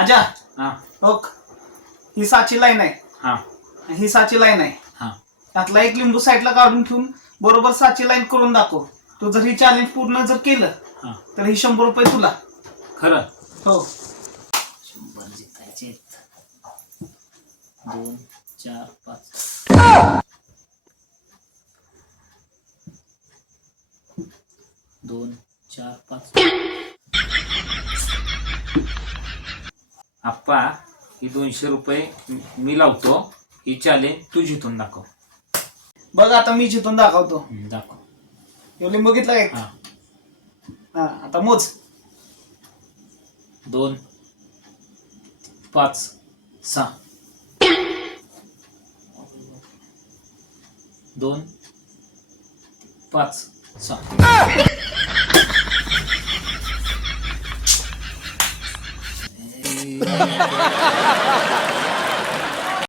आजा हा हो ही 6ची लाईन आहे, हा ही 6ची लाईन आहे. हा त्यातला एक लिंबू साईडला काढून ठेवून बरोबर 6ची लाईन करून दाखव. तू जर ही चॅलेंज पूर्ण जर केलं हा तर ही 100 रुपये तुला. खरं हो 100 जितायचे 2 4 5 2 4 5 आप्पा ही 200 रुपये मी लावतो. ही चॅलेंज तू जिथून दाखव. बघ आता मी जिथून दाखवतो. दाखव. हे लिंबू घेतला काय? हा हा आता मोज. 2 5 6 2 5 6